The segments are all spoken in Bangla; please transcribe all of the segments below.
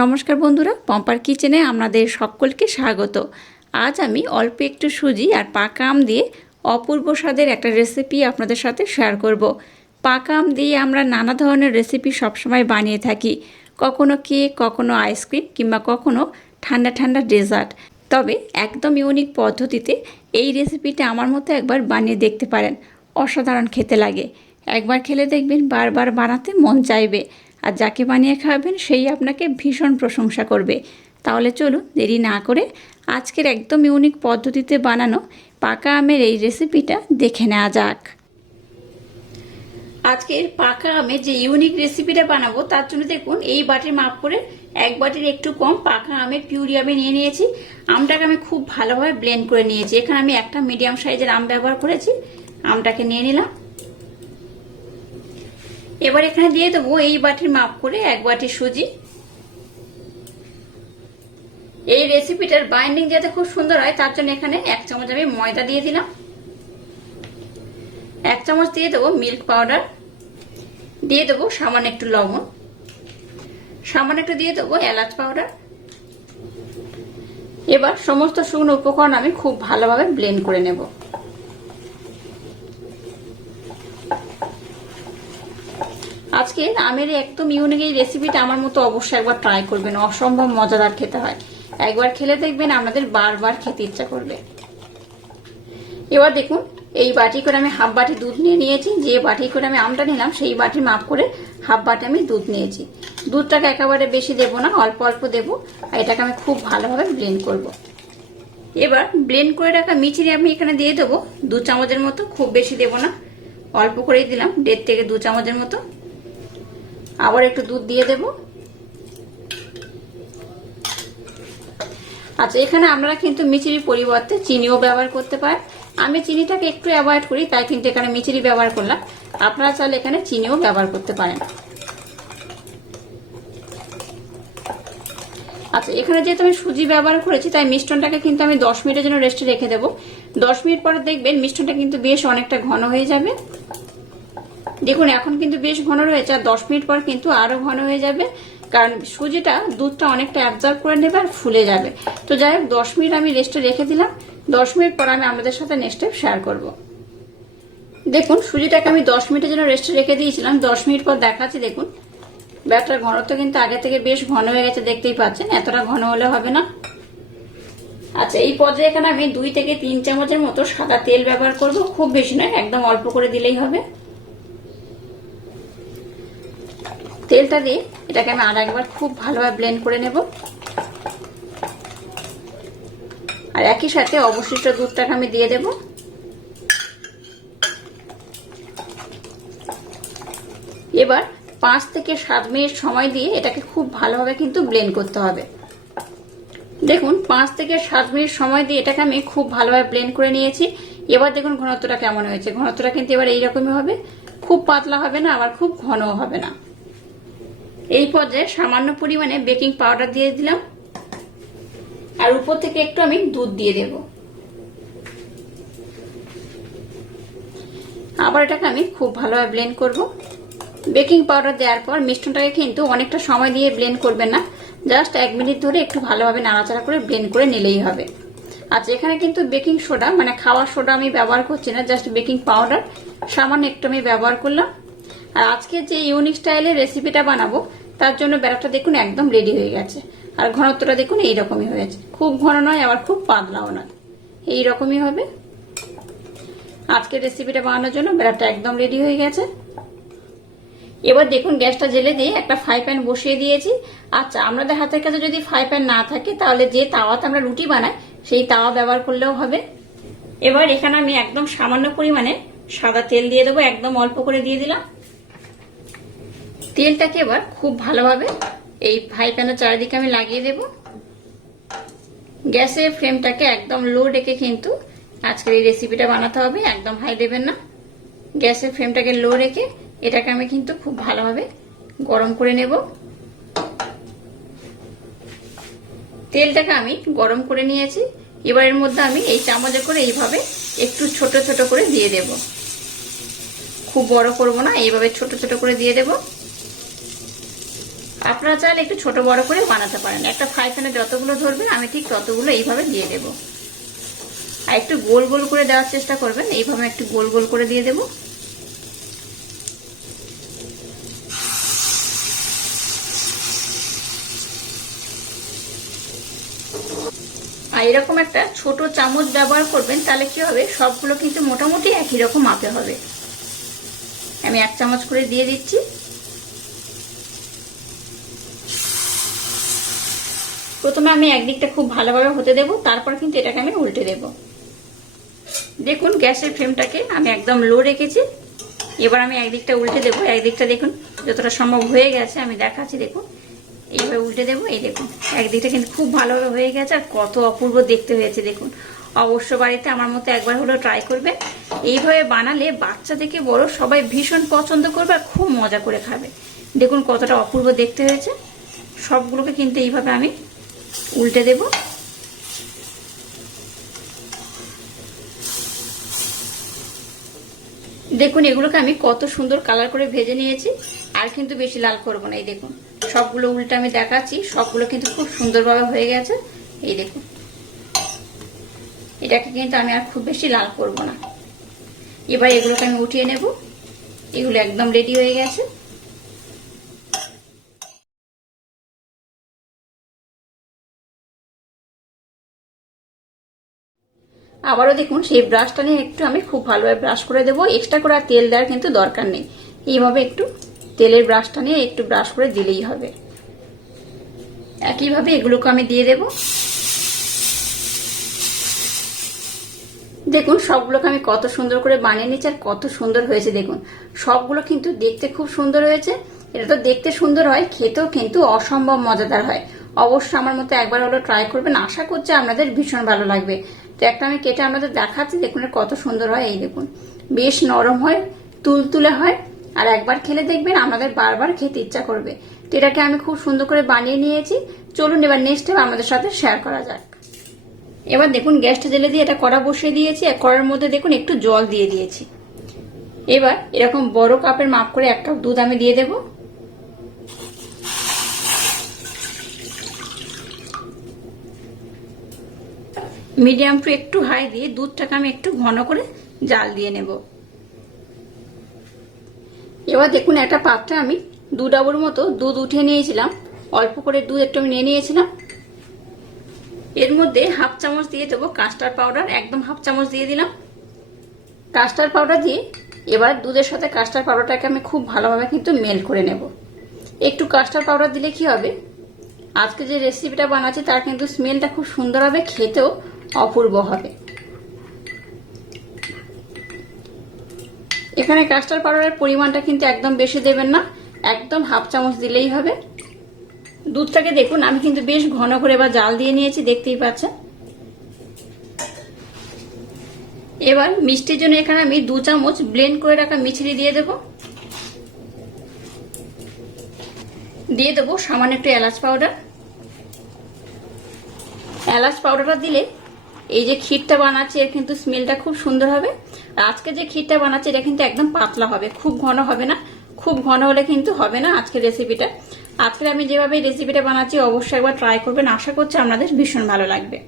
নমস্কার বন্ধুরা, পম্পার কিচেনে আপনাদের সকলকে স্বাগত। আজ আমি অল্প একটু সুজি আর পাকা আম দিয়ে অপূর্ব স্বাদের একটা রেসিপি আপনাদের সাথে শেয়ার করব। পাকা আম দিয়ে আমরা নানা ধরনের রেসিপি সবসময় বানিয়ে থাকি, কখনো কেক, কখনো আইসক্রিম কিংবা কখনো ঠান্ডা ঠান্ডা ডেজার্ট। তবে একদম ইউনিক পদ্ধতিতে এই রেসিপিটা আমার মতো একবার বানিয়ে দেখতে পারেন, অসাধারণ খেতে লাগে। একবার খেলে দেখবেন বারবার বানাতে মন চাইবে, আর যাকে বানিয়ে খাওয়াবেন সেই আপনাকে ভীষণ প্রশংসা করবে। তাহলে চলুন দেরি না করে আজকের একদম ইউনিক পদ্ধতিতে বানানো পাকা আমের এই রেসিপিটা দেখে নেওয়া যাক। আজকের পাকা আমের যে ইউনিক রেসিপিটা বানাবো তার জন্য দেখুন এই বাটির মাপ করে এক বাটির একটু কম পাকা আমের পিউরি আমি নিয়ে নিয়েছি। আমটাকে আমি খুব ভালোভাবে ব্লেন্ড করে নিয়েছি। এখানে আমি একটা মিডিয়াম সাইজের আম ব্যবহার করেছি। আমটাকে নিয়ে নিলাম। এবার এখানে দিয়ে দেবো এই বাটির মাপ করে এক বাটি সুজি। এই রেসিপিটার বাইন্ডিং যাতে খুব সুন্দর হয় তার জন্য এখানে এক চামচ আমি ময়দা দিয়ে দিলাম। এক চামচ দিয়ে দেবো মিল্ক পাউডার, দিয়ে দেবো সামান্য একটু লবণ, সামান্য একটু দিয়ে দেবো এলাচ পাউডার। এবার সমস্ত শুকনো উপকরণ আমি খুব ভালোভাবে ব্লেন্ড করে নেব। আজকে আমের একদম ইউনিক এই রেসিপিটা আমার মতো অবশ্যই একবার ট্রাই করবেন, অসম্ভব মজাদার খেতে হয়। একবার খেলে দেখবেন আপনাদের বারবার খেতে ইচ্ছা করবে। এবার দেখুন এই বাটি করে আমি হাফ বাটি দুধ নিয়ে নিয়েছি। যে বাটি করে আমি আমটা নিলাম সেই বাটির মাপ করে হাফ বাটি আমি দুধ নিয়েছি। দুধটাকে একেবারে বেশি দেবো না, অল্প অল্প দেবো। আর এটাকে আমি খুব ভালোভাবে ব্লেন্ড করব। এবার ব্লেন্ড করে রাখা মিচিরি আমি এখানে দিয়ে দেবো 2 চামচের মতো, খুব বেশি দেবো না, অল্প করেই দিলাম, 1.5 থেকে 2 চামচের মতো। আবার একটু দুধ দিয়ে দেব। আচ্ছা, এখানে আমরা কিন্তু মিচিরির পরিবর্তে চিনিও ব্যবহার করতে পারেন। আমি চিনিটাকে একটু অ্যাভয়েড করি, তাই কিন্তু এখানে মিচিরি ব্যবহার করলাম। আপনারা চাইলে এখানে চিনিও ব্যবহার করতে পারেন। আচ্ছা, এখানে যেহেতু আমি সুজি ব্যবহার করেছি তাই মিশ্রণটাকে কিন্তু আমি 10 মিনিটের জন্য রেস্টে রেখে দেবো। 10 মিনিট পরে দেখবেন মিশ্রণটা কিন্তু বেশ অনেকটা ঘন হয়ে যাবে। দেখুন এখন কিন্তু বেশ ঘন রয়েছে, আর 10 মিনিট পর কিন্তু আরো ঘন হয়ে যাবে, কারণ সুজিটা দুধটা অনেকটা অ্যাবজর্ব করে নেবে আর ফুলে যাবে। তো যাই হোক 10 মিনিট আমি রেস্টে রেখে দিলাম। 10 মিনিট পর আমি আপনাদের সাথে নেক্সট স্টেপ শেয়ার করব। দেখুন সুজিটাকে আমি 10 মিনিটের জন্য রেস্টে রেখে দিয়েছিলাম। 10 মিনিট পর দেখাচ্ছি। দেখুন ব্যাটার ঘনত্ব কিন্তু আগে থেকে বেশ ঘন হয়ে গেছে, দেখতেই পাচ্ছেন। এতটা ঘন হলে হবে না। আচ্ছা, এই পর্যায়ে এখানে আমি 2 থেকে 3 চামচের মতো সাদা তেল ব্যবহার করব। খুব বেশি নয়, একদম অল্প করে দিলেই হবে। তেলটা দিয়ে এটাকে আমি আর একবার খুব ভালোভাবে ব্লেন্ড করে নেব। আর একই সাথে অবশিষ্ট দুধটাকে আমি দিয়ে দেব। এবার 5 থেকে 7 মিনিট সময় দিয়ে এটাকে খুব ভালোভাবে কিন্তু ব্লেন্ড করতে হবে। দেখুন 5 থেকে 7 মিনিট সময় দিয়ে এটাকে আমি খুব ভালোভাবে ব্লেন্ড করে নিয়েছি। এবার দেখুন ঘনত্বটা কেমন হয়েছে। ঘনত্বটা কিন্তু এবার এইরকমই হবে, খুব পাতলা হবে না, আবার খুব ঘনও হবে না। এই পর্যায়ে সামান্য পরিমাণে বেকিং পাউডার দিয়ে দিলাম, আর উপর থেকে একটু আমি দুধ দিয়ে দেব। আবার এটাকে আমি খুব ভালোভাবে ব্লেন্ড করব। বেকিং পাউডার দেওয়ার পর মিশ্রণটাকে কিন্তু অনেকটা সময় দিয়ে ব্লেন্ড করবেন না, জাস্ট 1 মিনিট ধরে একটু ভালোভাবে নাড়াচাড়া করে ব্লেন্ড করে নিলেই হবে। আচ্ছা, এখানে কিন্তু বেকিং সোডা মানে খাওয়ার সোডা আমি ব্যবহার করছি না, জাস্ট বেকিং পাউডার সামান্য একটু আমি ব্যবহার করলাম। আর আজকে যে ইউনিক স্টাইলের রেসিপিটা বানাবো তার জন্য ব্যাটারটা দেখুন একদম রেডি হয়ে গেছে। আর ঘনত্বটা দেখুন এইরকমই হয়েছে, খুব ঘন নয় আবার খুব পাতলাও নয়, এইরকমই হবে। আজকের রেসিপিটা বানানোর জন্য ব্যাটারটা একদম রেডি হয়ে গেছে। এবার দেখুন গ্যাসটা জেলে দিয়ে একটা ফ্রাই প্যান বসিয়ে দিয়েছি। আচ্ছা, আপনাদের হাতের কাছে যদি ফ্রাই প্যান না থাকে তাহলে যে তাওয়াতে আমরা রুটি বানাই সেই তাওয়া ব্যবহার করলেও হবে। এবার এখানে আমি একদম সামান্য পরিমাণে সাদা তেল দিয়ে দেবো, একদম অল্প করে দিয়ে দিলাম। তেলটাকে এবার খুব ভালোভাবে এই ফ্রাই প্যানের চারিদিকে আমি লাগিয়ে দেব। গ্যাসের ফ্লেমটাকে একদম লো রেখে কিন্তু আজকের এই রেসিপিটা বানাতে হবে, একদম হাই দেবেন না। গ্যাসের ফ্লেমটাকে লো রেখে এটাকে আমি কিন্তু খুব ভালোভাবে গরম করে নেব। তেলটাকে আমি গরম করে নিয়েছি। এবার এর মধ্যে আমি এই চামচে করে এইভাবে একটু ছোট ছোট করে দিয়ে দেব, খুব বড় করব না, এইভাবে ছোট ছোট করে দিয়ে দেব। আপনারা চাইলে একটু ছোট বড় করে বানাতে পারেন। একটা ফ্রাই প্যানে যতগুলো ধরবেন আমি ঠিক ততগুলো এইভাবে দিয়ে দেব। আর একটু গোল গোল করে দেওয়ার চেষ্টা করবেন, এইভাবে একটু গোল গোল করে দিয়ে দেব। আর এরকম একটা ছোট চামচ ব্যবহার করবেন, তাহলে কি হবে, সবগুলো কিন্তু মোটামুটি একই রকম মাপে হবে। আমি 1 চামচ করে দিয়ে দিচ্ছি। প্রথমে আমি একদিকটা খুব ভালোভাবে হতে দেব, তারপর কিন্তু এটাকে আমি উল্টে দেব। দেখুন গ্যাসের ফ্লেমটাকে আমি একদম লো রেখেছি। এবার আমি একদিকটা উল্টে দেব। একদিকটা দেখুন যতটা সম্ভব হয়ে গেছে, আমি দেখাচ্ছি। দেখুন এইভাবে উল্টে দেবো। এই দেখুন একদিকটা কিন্তু খুব ভালোভাবে হয়ে গেছে, আর কত অপূর্ব দেখতে হয়েছে দেখুন। অবশ্য বাড়িতে আমার মতো একবার হলেও ট্রাই করবে। এইভাবে বানালে বাচ্চা থেকে বড় সবাই ভীষণ পছন্দ করবে আর খুব মজা করে খাবে। দেখুন কতটা অপূর্ব দেখতে হয়েছে। সবগুলোকে কিন্তু এইভাবে আমি উল্টে দেব। দেখুন এগুলোকে আমি কত সুন্দর কালার করে ভেজে নিয়েছি, আর কিন্তু বেশি লাল করব না। এই দেখুন সবগুলো উল্টে আমি দেখাচ্ছি, সবগুলো কিন্তু খুব সুন্দরভাবে হয়ে গেছে। এই দেখুন এটাকে কিন্তু আমি আর খুব বেশি লাল করব না। এবার এগুলোকে আমি উঠিয়ে নেব। এগুলো একদম রেডি হয়ে গেছে। আবারও দেখুন সেই ব্রাশটা নিয়ে একটু আমি খুব ভালোভাবে ব্রাশ করে দেবো। এক্সট্রা করে আর তেল দেওয়ার কিন্তু দরকার নেই। এইভাবে একটু তেলের ব্রাশটা নিয়ে একটু ব্রাশ করে দিলেই হবে। একইভাবে এগুলোকে আমি দিয়ে দেব। দেখুন সবগুলোকে আমি কত সুন্দর করে বানিয়ে নিচ্ছি, আর কত সুন্দর হয়েছে দেখুন। সবগুলো কিন্তু দেখতে খুব সুন্দর হয়েছে। এটা তো দেখতে সুন্দর হয়, খেতেও কিন্তু অসম্ভব মজাদার হয়। অবশ্যই আমার মতো একবার হলো ট্রাই করবেন, আশা করছি আপনাদের ভীষণ ভালো লাগবে। তো একটা আমি কেটে আপনাদের দেখাচ্ছি, দেখুন কত সুন্দর হয়। এই দেখুন বেশ নরম হয়, তুলতুলে হয়, আর একবার খেলে দেখবেন আপনাদের বারবার খেতে ইচ্ছা করবে। তো এটাকে আমি খুব সুন্দর করে বানিয়ে নিয়েছি। চলুন এবার নেক্সট টাইম আমাদের সাথে শেয়ার করা যাক। এবার দেখুন গ্যাসটা জ্বেলে দিয়ে এটা কড়া বসিয়ে দিয়েছি। আর কড়ার মধ্যে দেখুন একটু জল দিয়ে দিয়েছি। এবার এরকম বড় কাপের মাপ করে 1 কাপ দুধ আমি দিয়ে দেব। মিডিয়াম টু একটু হাই দিয়ে দুধটাকে আমি একটু ঘন করে জাল দিয়ে নেব। এবার দেখুন একটা পাত্রে আমি 2 ডাবর মতো দুধ উঠিয়ে নিয়েছিলাম। অল্প করে দুধ একটু আমি নিয়ে নিয়েছিলাম। এর মধ্যে 1/2 চামচ দিয়ে দেবো কাস্টার্ড পাউডার, একদম 1/2 চামচ দিয়ে দিলাম কাস্টার্ড পাউডার দিয়ে। এবার দুধের সাথে কাস্টার্ড পাউডারটাকে আমি খুব ভালোভাবে কিন্তু মেল্ট করে নেব। একটু কাস্টার্ড পাউডার দিলে কি হবে, আজকে যে রেসিপিটা বানাচ্ছি তার কিন্তু স্মেলটা খুব সুন্দর হবে, খেতেও অপূর্ব হবে। এখানে কাস্টার্ড পাউডারের পরিমাণটা কিন্তু একদম বেশি দেবেন না, একদম 1/2 চামচ দিলেই হবে। দুধটাকে দেখুন আমি কিন্তু বেশ ঘন করে বা জাল দিয়ে নিয়েছি, দেখতেই পাচ্ছেন। এবার মিষ্টির জন্য এখানে আমি 2 চামচ ব্লেন্ড করে রাখা মিছরি দিয়ে দেব। দিয়ে দেবো সামান্য একটু এলাচ পাউডার। এলাচ পাউডারটা দিলে এই যে ক্ষীরটা বানাচ্ছি এর কিন্তু স্মেলটা খুব সুন্দর হবে। আর আজকে যে ক্ষীরটা বানাচ্ছি এটা কিন্তু একদম পাতলা হবে, খুব ঘন হবে না। খুব ঘন হলে কিন্তু হবে না আজকের রেসিপিটা। আজকে আমি যেভাবে রেসিপিটা বানাচ্ছি অবশ্যই একবার ট্রাই করবেন, আশা করছি আপনাদের ভীষণ ভালো লাগবে।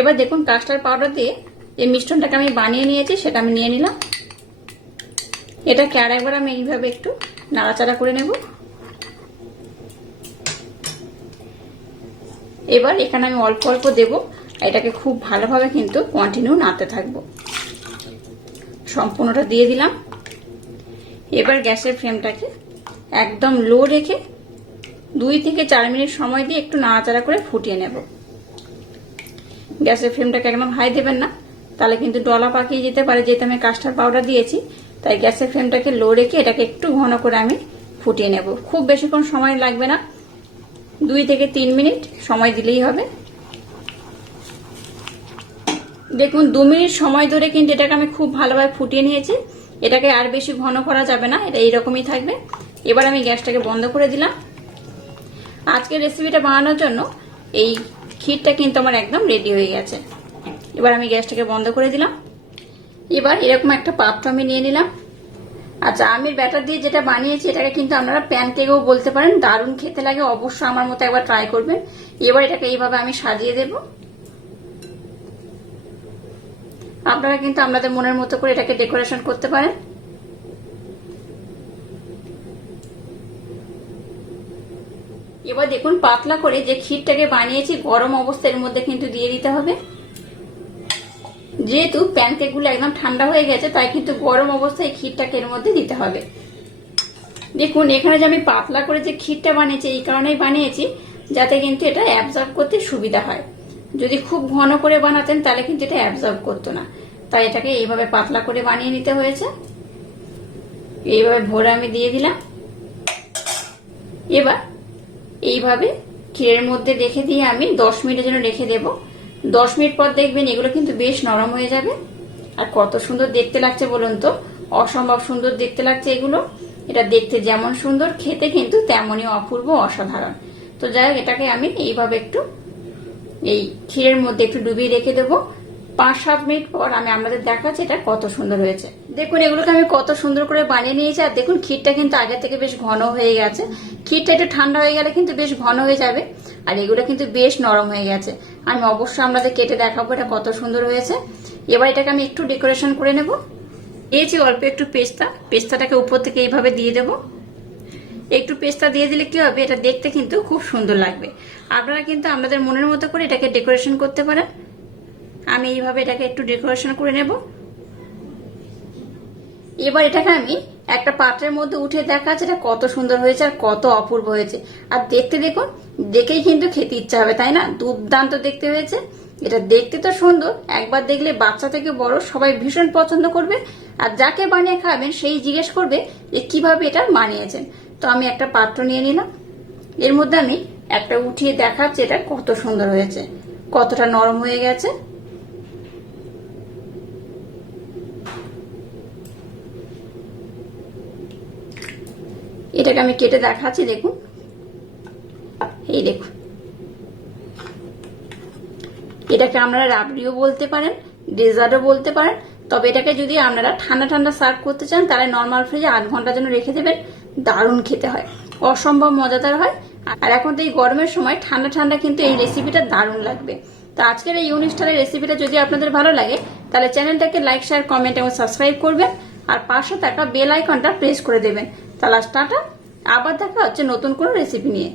এবার দেখুন কাস্টার্ড পাউডার দিয়ে যে মিশ্রণটাকে আমি বানিয়ে নিয়েছি সেটা আমি নিয়ে নিলাম। এটাকে আর একবার আমি এইভাবে একটু নাড়াচাড়া করে নেব। এবার এখানে আমি অল্প অল্প দেব, এটাকে খুব ভালোভাবে কিন্তু কন্টিনিউ নাড়তে থাকবো। সম্পূর্ণটা দিয়ে দিলাম। এবার গ্যাসের ফ্লেমটাকে একদম লো রেখে 2 থেকে 4 মিনিট সময় দিয়ে একটু নাড়াচাড়া করে ফুটিয়ে নেব। গ্যাসের ফ্লেমটাকে একদম হাই দেবেন না, তাহলে কিন্তু ডলা পাকিয়ে যেতে পারে, যেহেতু আমি কাস্টার্ড পাউডার দিয়েছি। তাই গ্যাসের ফ্লেমটাকে লো রেখে এটাকে একটু ঘন করে আমি ফুটিয়ে নেব। খুব বেশিক্ষণ সময় লাগবে না, 2 থেকে 3 মিনিট সময় দিলেই হবে। দেখুন 2 মিনিট সময় ধরে কিন্তু এটাকে আমি খুব ভালোভাবে ফুটিয়ে নিয়েছি। এটাকে আর বেশি ঘন করা যাবে না, এটা এইরকমই থাকবে। এবার আমি গ্যাসটাকে বন্ধ করে দিলাম। আজকের রেসিপিটা বানানোর জন্য এই ক্ষীরটা কিন্তু আমার একদম রেডি হয়ে গেছে। এবার আমি গ্যাসটাকে বন্ধ করে দিলাম। এবার এরকম একটা পাত্র আমি নিয়ে নিলাম। আচ্ছা, আমের ব্যাটার দিয়ে যেটা বানিয়েছি এটাকে কিন্তু আপনারা প্যানকেকও বলতে পারেন, দারুণ খেতে লাগে। অবশ্যই আমার মতো একবার ট্রাই করবেন। এবার এটাকে এইভাবে আমি সাজিয়ে দেব। আপনারা কিন্তু আপনাদের মনের মতো করে এটাকে ডেকোরেশন করতে পারেন। এবার দেখুন পাতলা করে যে ক্ষীরটাকে বানিয়েছি গরম অবস্থার মধ্যে কিন্তু দিয়ে দিতে হবে। যেহেতু প্যানকেক গুলো একদম ঠান্ডা হয়ে গেছে তাই কিন্তু গরম অবস্থায় ক্ষীরটাকে এর মধ্যে দিতে হবে। দেখুন এখানে যে আমি পাতলা করে যে ক্ষীরটা বানিয়েছি এই কারণেই বানিয়েছি যাতে কিন্তু এটা অ্যাবজর্ব করতে সুবিধা হয়। যদি খুব ঘন করে বানাতেন তাহলে কিন্তু এটা অ্যাবজর্ব করতো না, তাই এটাকে এইভাবে পাতলা করে বানিয়ে নিতে হয়েছে। এইভাবে ভরে আমি দিয়ে দিলাম। এবার এইভাবে ক্ষীরের মধ্যে রেখে দিয়ে আমি 10 মিনিটের জন্য রেখে দেব। 10 মিনিট পর দেখবেন এগুলো কিন্তু বেশ নরম হয়ে যাবে। আর কত সুন্দর দেখতে লাগছে বলুন তো, অসম্ভব সুন্দর দেখতে লাগছে এগুলো। এটা দেখতে যেমন সুন্দর খেতে কিন্তু তেমনই অপূর্ব অসাধারণ। তো যাই হোক এটাকে আমি এইভাবে একটু এই ক্ষীরের মধ্যে একটু ডুবিয়ে রেখে দেবো। 5-7 মিনিট পর আমি আপনাদের দেখাচ্ছি এটা কত সুন্দর হয়েছে। দেখুন এগুলোকে আমি কত সুন্দর করে বানিয়ে নিয়েছি। আর দেখুন ক্ষীরটা কিন্তু আগে থেকে বেশ ঘন হয়ে গেছে। ক্ষীরটা একটু ঠান্ডা হয়ে গেলে কিন্তু বেশ ঘন হয়ে যাবে। আর এগুলো কিন্তু বেশ নরম হয়ে গেছে। আমি অবশ্যই আপনাদের কেটে দেখাবো এটা কত সুন্দর হয়েছে। এবার এটাকে আমি একটু ডেকোরেশন করে নেব। দিয়েছি অল্প একটু পেস্তা, পেস্তাটাকে উপর থেকে এইভাবে দিয়ে দেবো। একটু পেস্তা দিয়ে দিলে কি হবে, এটা দেখতে কিন্তু খুব সুন্দর লাগবে। আপনারা কিন্তু আপনাদের মনের মতো করে এটাকে ডেকোরেশন করতে পারেন। আমি এইভাবে এটাকে একটু ডেকোরেশন করে নেব। এবার এটাকে আমি একটা পাত্রের মধ্যে উঠে দেখাচ্ছি এটা কত সুন্দর হয়েছে আর কত অপূর্ব হয়েছে। আর দেখতে দেখুন, দেখেই কিন্তু খেতে ইচ্ছা হবে, তাই না? দুর্দান্ত দেখতে হয়েছে। এটা দেখতে তো সুন্দর, একবার দেখলে বাচ্চা থেকে বড় সবাই ভীষণ পছন্দ করবে। আর যাকে বানিয়ে খাবেন সেই জিজ্ঞেস করবে যে কিভাবে এটা বানিয়েছেন। তো আমি একটা পাত্র নিয়ে নিলাম। এর মধ্যে আমি একটা উঠিয়ে দেখাচ্ছি এটা কত সুন্দর হয়েছে, কতটা নরম হয়ে গেছে। এটাকে আমি কেটে দেখাচ্ছি, দেখুন এই দেখুন। এটাকে আপনারা রাবড়িও বলতে পারেন, ডেজার্টও বলতে পারেন। তবে এটাকে যদি আপনারা ঠান্ডা ঠান্ডা সার্ভ করতে চান তাহলে নর্মাল ফ্রিজে 8 ঘন্টার জন্য রেখে দেবেন। দারুণ খেতে হয়, অসম্ভব মজাদার হয়। আর এখন তো এই গরমের সময় ঠান্ডা ঠান্ডা কিন্তু এই রেসিপিটা দারুণ লাগবে। তো আজকের এই ইউনিক স্টাইলের রেসিপিটা যদি আপনাদের ভালো লাগে তাহলে চ্যানেলটাকে লাইক, শেয়ার, কমেন্ট এবং সাবস্ক্রাইব করবেন। আর পাশে থাকা বেল আইকনটা প্রেস করে দেবেন। তাহলে টাটা, আবার দেখা হচ্ছে নতুন কোনো রেসিপি নিয়ে।